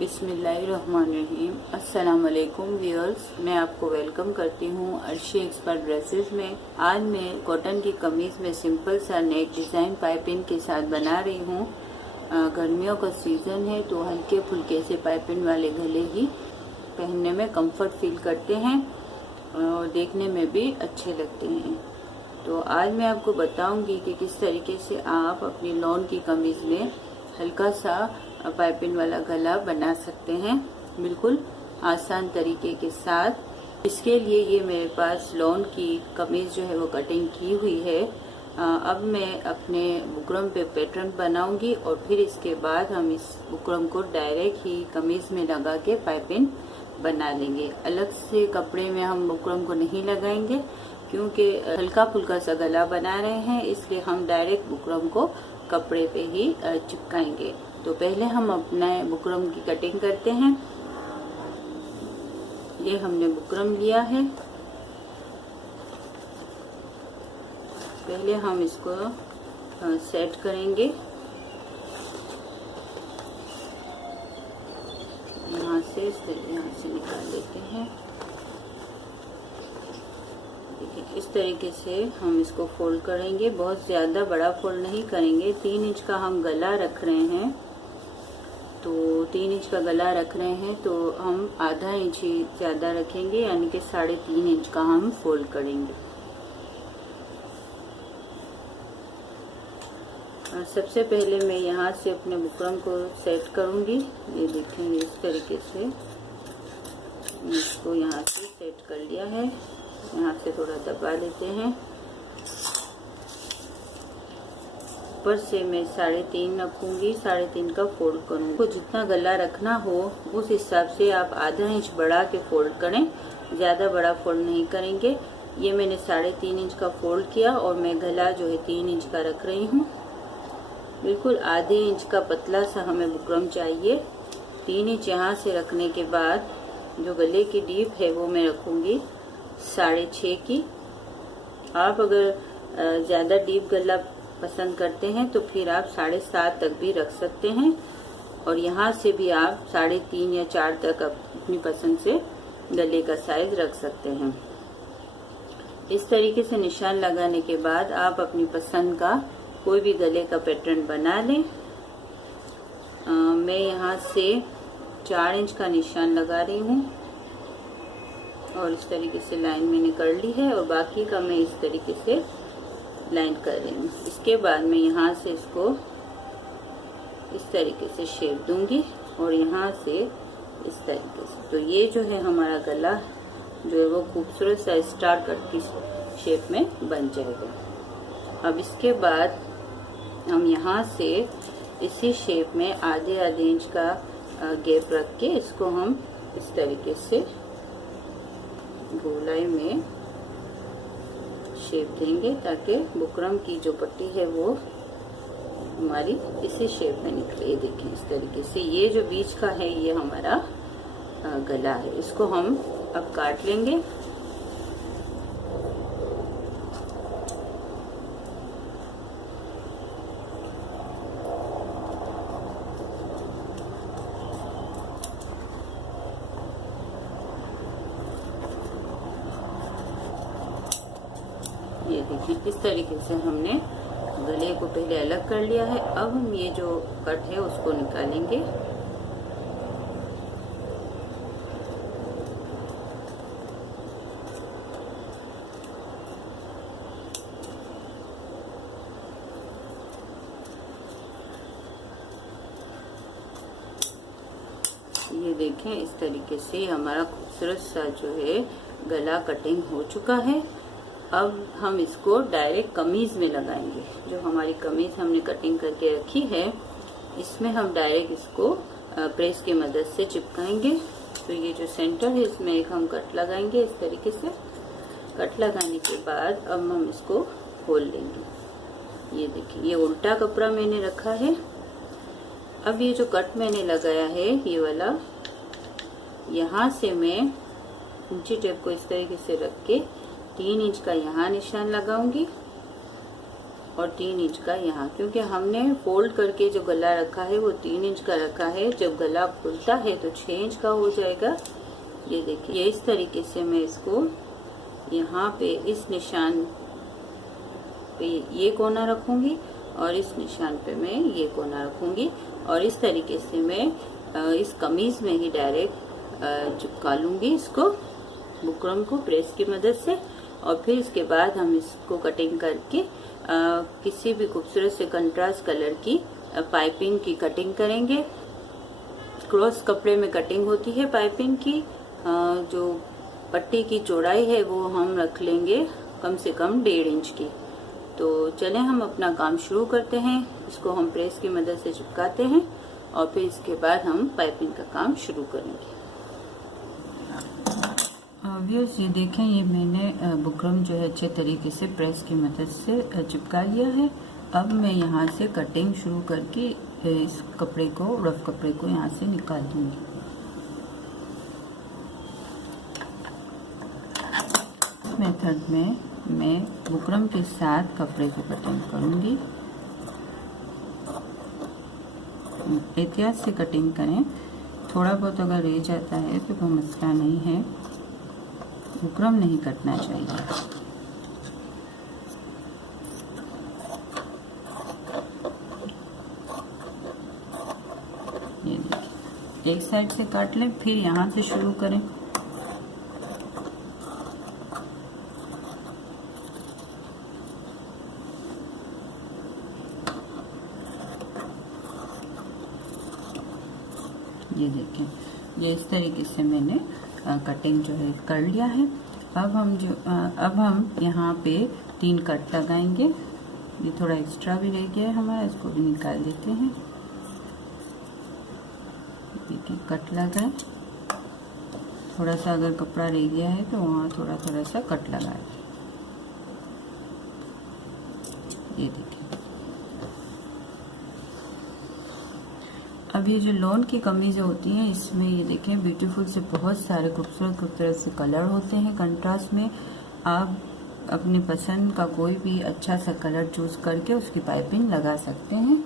बिस्मिल्लाहिर्रहमानिर्रहीम। अस्सलाम वालेकुम व्यूअर्स, मैं आपको वेलकम करती हूँ अर्शी एक्सपर्ट ड्रेसेस में। आज मैं कॉटन की कमीज में सिंपल सा नेक डिजाइन पाइपिंग के साथ बना रही हूँ। गर्मियों का सीजन है तो हल्के फुल्के से पाइपिंग वाले गले ही पहनने में कंफर्ट फील करते हैं और देखने में भी अच्छे लगते हैं। तो आज मैं आपको बताऊंगी कि किस तरीके से आप अपनी लॉन की कमीज में हल्का सा पाइपिंग वाला गला बना सकते हैं, बिल्कुल आसान तरीके के साथ। इसके लिए ये मेरे पास लॉन की कमीज जो है वो कटिंग की हुई है। अब मैं अपने बुकरम पे पैटर्न बनाऊंगी और फिर इसके बाद हम इस बुकरम को डायरेक्ट ही कमीज में लगा के पाइपिंग बना लेंगे। अलग से कपड़े में हम बुकरम को नहीं लगाएंगे क्योंकि हल्का फुल्का सा गला बना रहे हैं, इसलिए हम डायरेक्ट बुकरम को कपड़े पे ही चिपकाएंगे। तो पहले हम अपने बुकरम की कटिंग करते हैं। ये हमने बुकरम लिया है। पहले हम इसको सेट करेंगे। यहाँ से निकाल लेते हैं। देखिए इस तरीके से हम इसको फोल्ड करेंगे। बहुत ज्यादा बड़ा फोल्ड नहीं करेंगे। 3 इंच का हम गला रख रहे हैं, तो 3 इंच का गला रख रहे हैं तो हम आधा इंच ही ज्यादा रखेंगे, यानी कि 3.5 इंच का हम फोल्ड करेंगे। और सबसे पहले मैं यहाँ से अपने बुकरम को सेट करूंगी। ये देखेंगे इस तरीके से इसको यहाँ से सेट कर लिया है। यहाँ से थोड़ा दबा लेते हैं। ऊपर से मैं 3.5 रखूंगी, 3.5 का फोल्ड करूंगी। तो जितना गला रखना हो उस हिसाब से आप आधा इंच बढ़ा के फोल्ड करें, ज्यादा बड़ा फोल्ड नहीं करेंगे। ये मैंने 3.5 इंच का फोल्ड किया और मैं गला जो है 3 इंच का रख रही हूँ। बिल्कुल आधे इंच का पतला सा हमें बुकरम चाहिए। 3 इंच यहाँ से रखने के बाद जो गले की डीप है वो मैं रखूंगी 6.5 की। आप अगर ज्यादा डीप गला पसंद करते हैं तो फिर आप 7.5 तक भी रख सकते हैं, और यहाँ से भी आप 3.5 या 4 तक अपनी पसंद से गले का साइज रख सकते हैं। इस तरीके से निशान लगाने के बाद आप अपनी पसंद का कोई भी गले का पैटर्न बना लें। मैं यहाँ से 4 इंच का निशान लगा रही हूँ और इस तरीके से लाइन मैंने कर ली है और बाकी का मैं इस तरीके से लाइन कर रही हूँ। इसके बाद मैं यहाँ से इसको इस तरीके से शेप दूंगी और यहाँ से इस तरीके से। तो ये जो है हमारा गला जो है वो खूबसूरत सा स्टार कट की शेप में बन जाएगा। अब इसके बाद हम यहाँ से इसी शेप में आधे इंच का गैप रख के इसको हम इस तरीके से गोलाई में शेप देंगे ताकि बुकरम की जो पट्टी है वो हमारी इसी शेप में निकले। देखें इस तरीके से ये जो बीच का है ये हमारा गला है। इसको हम अब काट लेंगे। ये देखिए इस तरीके से हमने गले को पहले अलग कर लिया है। अब हम ये जो कट है उसको निकालेंगे। ये देखें इस तरीके से हमारा खूबसूरत सा जो है गला कटिंग हो चुका है। अब हम इसको डायरेक्ट कमीज में लगाएंगे। जो हमारी कमीज हमने कटिंग करके रखी है इसमें हम डायरेक्ट इसको प्रेस की मदद से चिपकाएंगे। तो ये जो सेंटर है इसमें एक हम कट लगाएंगे। इस तरीके से कट लगाने के बाद अब हम इसको खोल लेंगे। ये देखिए ये उल्टा कपड़ा मैंने रखा है। अब ये जो कट मैंने लगाया है ये वाला, यहाँ से मैं ऊंची टेप को इस तरीके से रख के 3 इंच का यहाँ निशान लगाऊंगी और 3 इंच का यहाँ, क्योंकि हमने फोल्ड करके जो गला रखा है वो 3 इंच का रखा है। जब गला खुलता है तो 6 इंच का हो जाएगा। ये देखिए, इस तरीके से मैं इसको यहाँ पे इस निशान पे ये कोना रखूंगी और इस निशान पे मैं ये कोना रखूंगी, और इस तरीके से मैं इस कमीज में ही डायरेक्ट चिपका लूंगी इसको, बुकरम को प्रेस की मदद से। और फिर इसके बाद हम इसको कटिंग करके किसी भी खूबसूरत से कंट्रास्ट कलर की पाइपिंग की कटिंग करेंगे। क्रॉस कपड़े में कटिंग होती है पाइपिंग की। जो पट्टी की चौड़ाई है वो हम रख लेंगे कम से कम 1.5 इंच की। तो चलें हम अपना काम शुरू करते हैं। इसको हम प्रेस की मदद से चिपकाते हैं और फिर इसके बाद हम पाइपिंग का काम शुरू करेंगे। व्यूअर्स, ये देखें, ये मैंने बुकरम जो है अच्छे तरीके से प्रेस की मदद से चिपका लिया है। अब मैं यहाँ से कटिंग शुरू करके इस कपड़े को, रफ कपड़े को यहाँ से निकाल दूंगी। इस मेथड में मैं बुकरम के साथ कपड़े को कटिंग करूंगी। एहतियात से कटिंग करें, थोड़ा बहुत अगर रह जाता है तो कोई मसला नहीं है, बुकरम नहीं कटना चाहिए। ये देखिए, एक साइड से काट लें, फिर यहाँ से शुरू करें। ये देखिए, ये इस तरीके से मैंने कटिंग जो है कर लिया है। अब हम यहाँ पे 3 कट लगाएंगे। ये थोड़ा एक्स्ट्रा भी रह गया है हमारा, इसको भी निकाल देते हैं। देखिए, कट लगाए। थोड़ा सा अगर कपड़ा रह गया है तो वहाँ थोड़ा थोड़ा सा कट लगाए। ये देखिए, अब ये जो लॉन की कमीज होती हैं, इसमें ये देखें ब्यूटीफुल से बहुत सारे खूबसूरत खूबसूरत से कलर होते हैं कंट्रास्ट में। आप अपने पसंद का कोई भी अच्छा सा कलर चूज करके उसकी पाइपिंग लगा सकते हैं।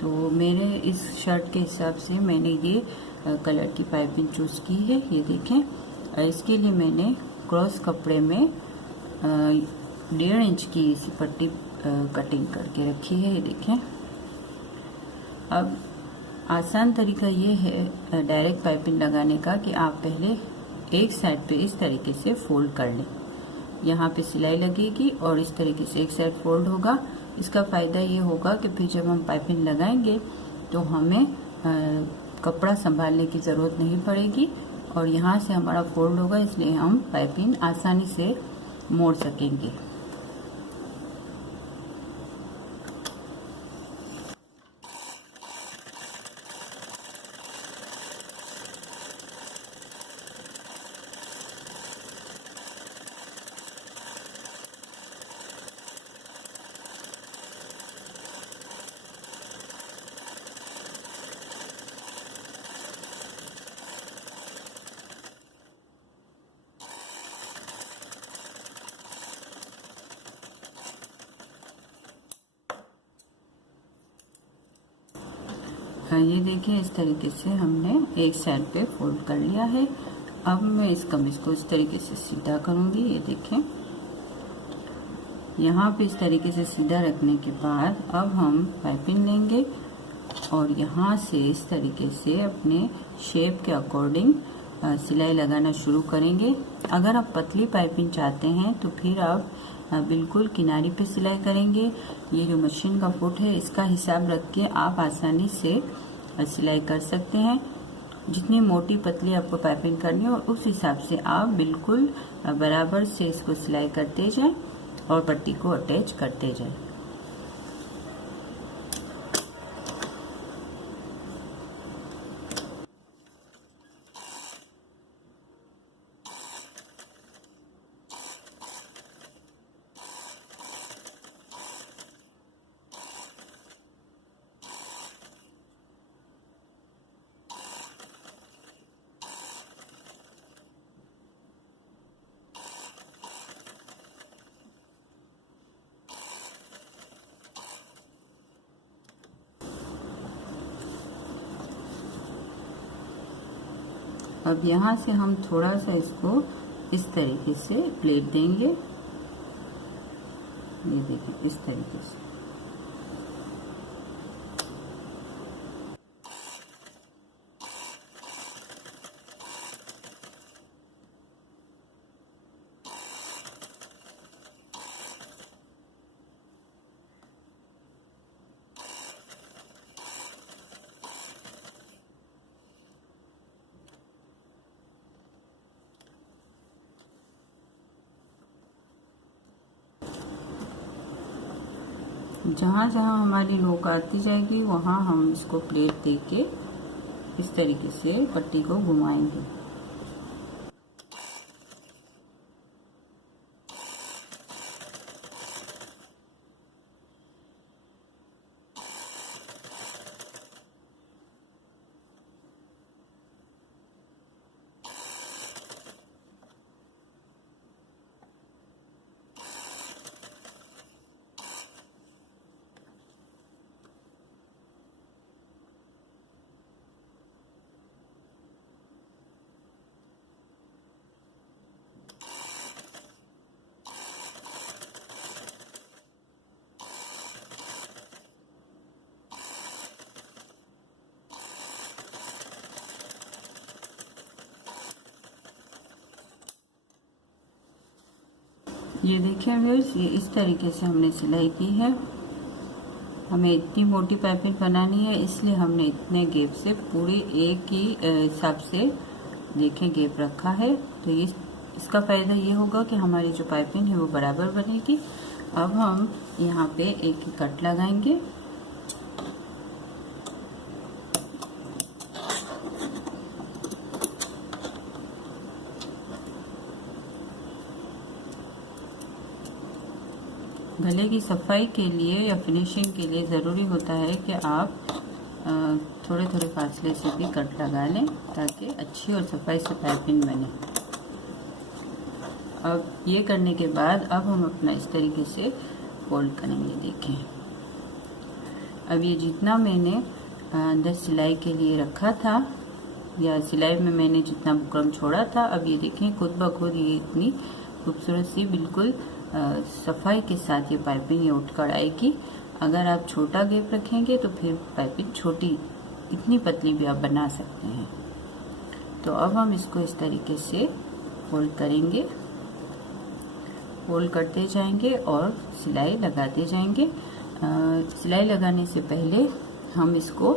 तो मेरे इस शर्ट के हिसाब से मैंने ये कलर की पाइपिंग चूज की है। ये देखें, इसके लिए मैंने क्रॉस कपड़े में 1.5 इंच की इसी पट्टी कटिंग करके रखी है। ये देखें, अब आसान तरीका ये है डायरेक्ट पाइपिंग लगाने का कि आप पहले एक साइड पे इस तरीके से फोल्ड कर लें। यहाँ पे सिलाई लगेगी और इस तरीके से एक साइड फोल्ड होगा। इसका फ़ायदा ये होगा कि फिर जब हम पाइपिंग लगाएंगे तो हमें कपड़ा संभालने की ज़रूरत नहीं पड़ेगी और यहाँ से हमारा फोल्ड होगा, इसलिए हम पाइपिंग आसानी से मोड़ सकेंगे। ये देखिए, इस तरीके से हमने एक साइड पे फोल्ड कर लिया है। अब मैं इस कमीज को इस तरीके से सीधा करूंगी। ये देखें, यहाँ पे इस तरीके से सीधा रखने के बाद अब हम पाइपिंग लेंगे और यहाँ से इस तरीके से अपने शेप के अकॉर्डिंग सिलाई लगाना शुरू करेंगे। अगर आप पतली पाइपिंग चाहते हैं तो फिर आप बिल्कुल किनारी पे सिलाई करेंगे। ये जो मशीन का फुट है, इसका हिसाब रख के आप आसानी से सिलाई कर सकते हैं। जितनी मोटी पतली आपको पाइपिंग करनी है और उस हिसाब से आप बिल्कुल बराबर से इसको सिलाई करते जाएं और पट्टी को अटैच करते जाएं। अब यहाँ से हम थोड़ा सा इसको इस तरीके से प्लेट देंगे, ये देखिए इस तरीके से। जहाँ जहाँ हमारी नोक आती जाएगी वहाँ हम इसको प्लेट देके इस तरीके से पट्टी को घुमाएंगे। ये देखिए व्यूअर्स, ये इस तरीके से हमने सिलाई की है। हमें इतनी मोटी पाइपिंग बनानी है, इसलिए हमने इतने गैप से पूरे एक ही हिसाब से देखें गैप रखा है। तो ये इसका फ़ायदा ये होगा कि हमारी जो पाइपिंग है वो बराबर बनेगी। अब हम यहाँ पे एक कट लगाएंगे। गले की सफाई के लिए या फिनिशिंग के लिए ज़रूरी होता है कि आप थोड़े थोड़े फासले से भी कट लगा लें ताकि अच्छी और सफाई से पाइपिंग बने। अब ये करने के बाद अब हम अपना इस तरीके से फोल्ड करेंगे। देखें, अब ये जितना मैंने अंदर सिलाई के लिए रखा था या सिलाई में मैंने जितना बुकरम छोड़ा था, अब ये देखें खुद ब खुद ये इतनी खूबसूरत सी बिल्कुल सफाई के साथ ये पाइपिंग ये उठ कर आएगी। अगर आप छोटा गैप रखेंगे तो फिर पाइपिंग छोटी, इतनी पतली भी आप बना सकते हैं। तो अब हम इसको इस तरीके से फोल्ड करेंगे, फोल्ड करते जाएंगे और सिलाई लगाते जाएंगे। सिलाई लगाने से पहले हम इसको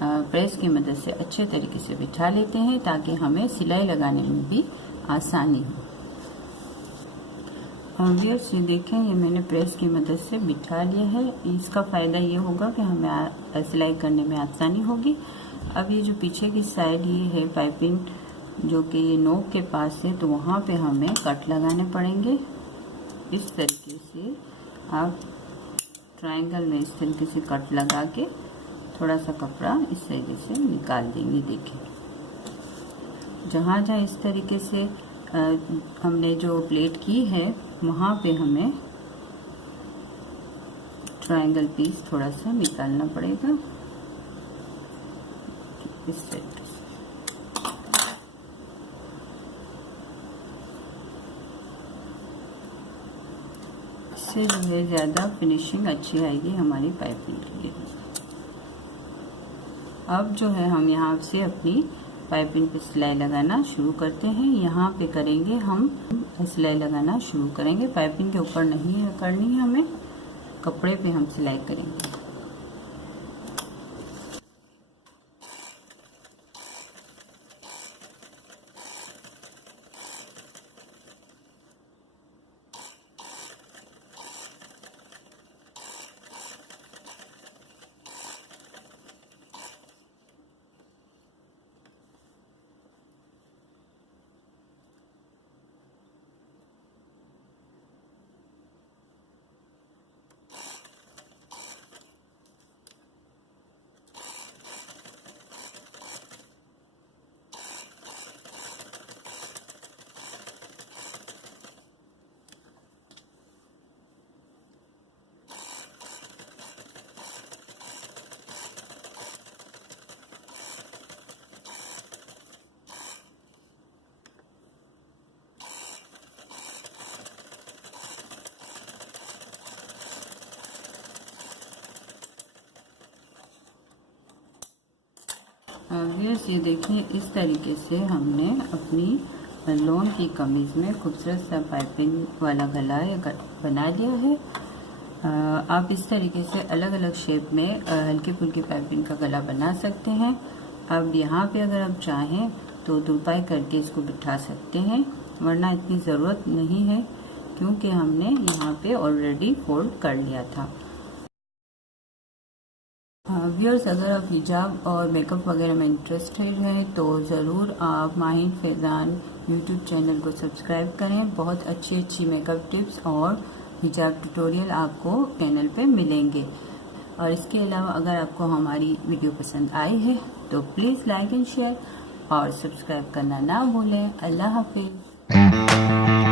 प्रेस की मदद से अच्छे तरीके से बिठा लेते हैं ताकि हमें सिलाई लगाने में भी आसानी हो। व्यूअर्स, ये देखें, ये मैंने प्रेस की मदद से बिठा लिया है। इसका फ़ायदा ये होगा कि हमें सिलाई करने में आसानी होगी। अब ये जो पीछे की साइड ये है पाइपिंग जो कि ये नोक के पास है, तो वहाँ पे हमें कट लगाने पड़ेंगे। इस तरीके से आप ट्रायंगल में इस तरीके से कट लगा के थोड़ा सा कपड़ा इस तरीके से निकाल देंगे। देखें, जहाँ जहाँ इस तरीके से हमने जो प्लेट की है वहाँ पे हमें ट्रायंगल पीस थोड़ा सा निकालना पड़ेगा इस तरीके से। इससे जो है ज़्यादा फिनिशिंग अच्छी आएगी हमारी पाइपिंग के लिए। अब जो है हम यहाँ से अपनी पाइपिंग पे सिलाई लगाना शुरू करते हैं। यहाँ पे करेंगे हम सिलाई लगाना शुरू करेंगे। पाइपिंग के ऊपर नहीं करनी है हमें, कपड़े पे हम सिलाई करेंगे। व्यूअर्स ये देखिए, इस तरीके से हमने अपनी लॉन की कमीज़ में खूबसूरत सा पाइपिंग वाला गला बना लिया है। आप इस तरीके से अलग अलग शेप में हल्की फुल्की पाइपिंग का गला बना सकते हैं। अब यहाँ पे अगर आप चाहें तो तुरपाई करके इसको बिठा सकते हैं, वरना इतनी ज़रूरत नहीं है क्योंकि हमने यहाँ पे ऑलरेडी फोल्ड कर लिया था। व्यूअर्स, अगर आप हिजाब और मेकअप वगैरह में इंटरेस्टेड हैं तो ज़रूर आप माहिन फैज़ान यूट्यूब चैनल को सब्सक्राइब करें। बहुत अच्छी मेकअप टिप्स और हिजाब ट्यूटोरियल आपको चैनल पे मिलेंगे। और इसके अलावा अगर आपको हमारी वीडियो पसंद आई है तो प्लीज़ लाइक एंड शेयर और सब्सक्राइब करना ना भूलें। अल्लाह हाफिज़।